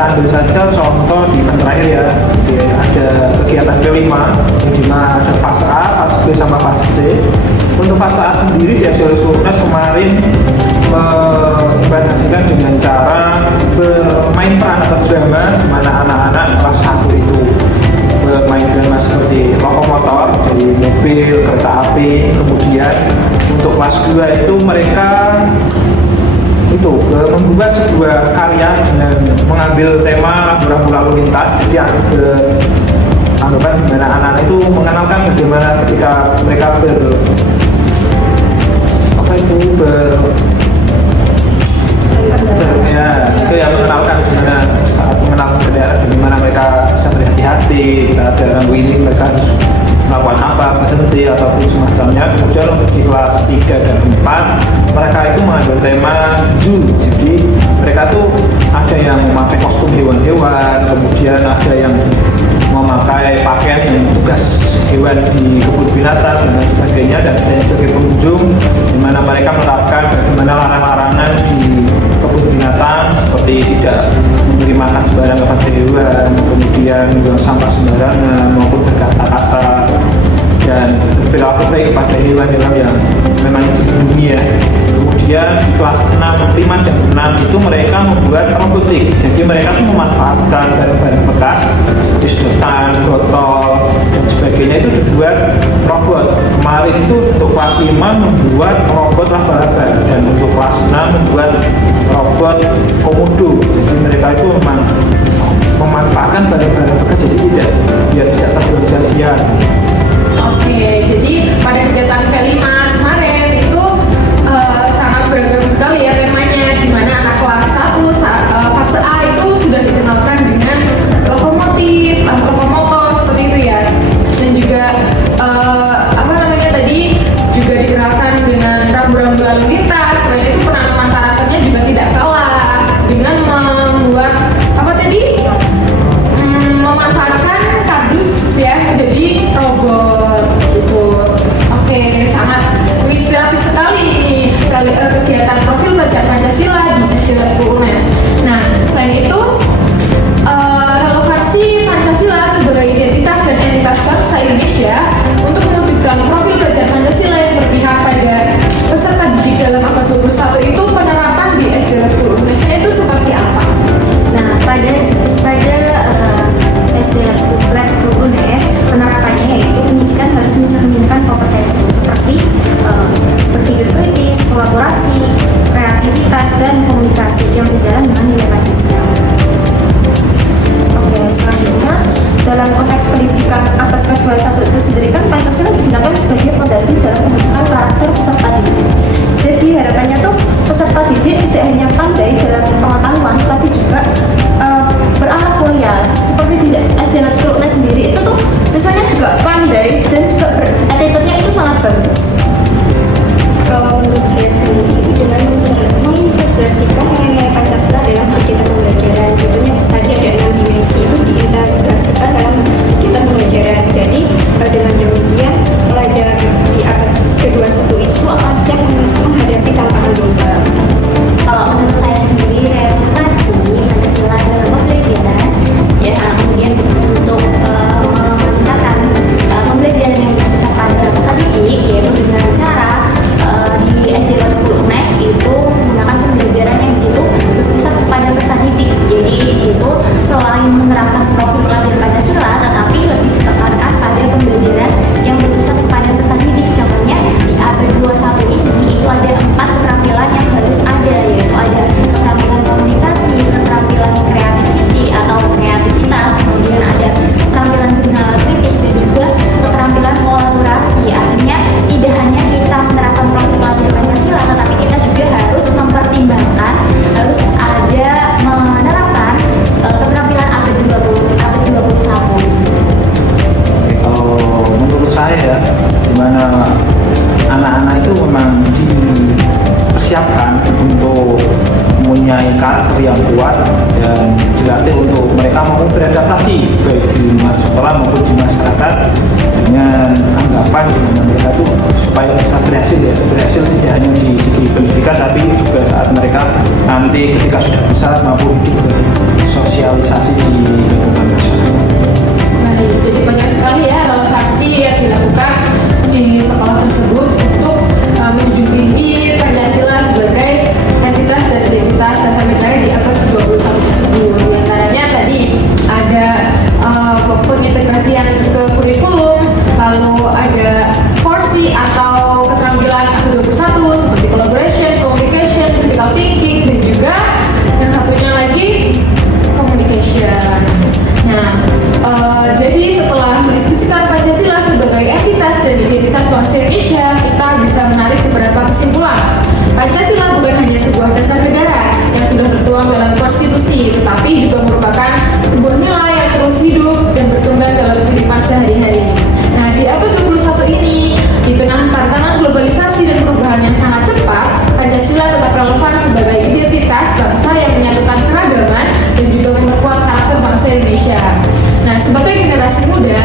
kita ambil saja contoh di event terakhir ya. Jadi ada kegiatan kelima, di mana ada fase A, fase B sama fase C. Untuk fase A sendiri di Asia Surnas kemarin mengimplementasikan dengan cara bermain peran atau drama, di mana anak-anak kelas 1 itu bermain drama seperti lokomotor, dari mobil, kereta api. Kemudian untuk kelas 2 itu mereka itu membuat sebuah karya dengan mengambil tema rambu lalu lintas. Jadi anggapan dimana anak-anak itu mengenalkan bagaimana ketika mereka ya, itu yang mengenalkan gimana saat mengenal kendaraan, bagaimana mereka bisa berhati-hati saat ada rambu ini, mereka harus melakukan apa, berhenti ataupun semacamnya. Kemudian untuk di kelas 3 dan 4 mereka itu mengambil tema zoo. Jadi mereka tuh ada yang memakai kostum hewan-hewan, kemudian ada yang memakai pakaian yang tugas hewan di kebun binatang dan lain sebagainya, dan ada yang sebagai pengunjung di mana mereka menerapkan bagaimana larangan-larangan di kebun binatang seperti tidak memberi makan sembarangan kepada hewan, kemudian membuang sampah sembarangan maupun berkata kasar dan berperilaku baik kepada hewan-hewan yang memang dilindungi ya. Kemudian di kelas 6, 5 dan 6 itu mereka membuat robotik. Jadi mereka tuh memanfaatkan barang-barang bekas seperti sedotan, botol dan sebagainya itu dibuat robot. Kemarin itu untuk kelas 5 membuat robot laba-laba, dan untuk kelas 6 membuat robot komodo. Jadi mereka itu memang memanfaatkan barang-barang bekas, jadi tidak terbuang sia-sia. Oke, jadi pada kegiatan V5 kemarin itu sangat beragam sekali ya temanya, di mana anak kelas 1 fase A itu sudah dikenalkan dengan lokomotif, lokomotor seperti itu ya, dan juga juga dikenalkan dengan rambu-rambu lalu lintas. Selain itu penanaman karakternya juga tidak kalah dengan membuat memanfaatkan kardus ya jadi robot gitu. Oke, bisa menarik beberapa kesimpulan. Pancasila bukan hanya sebuah dasar negara yang sudah tertuang dalam konstitusi, tetapi juga merupakan sebuah nilai yang terus hidup dan berkembang dalam kehidupan sehari-hari. Nah, di abad 21 ini, di tengah tantangan globalisasi dan perubahan yang sangat cepat, Pancasila tetap relevan sebagai identitas bangsa yang menyatukan keragaman dan juga memperkuat karakter bangsa Indonesia. Nah, sebagai generasi muda,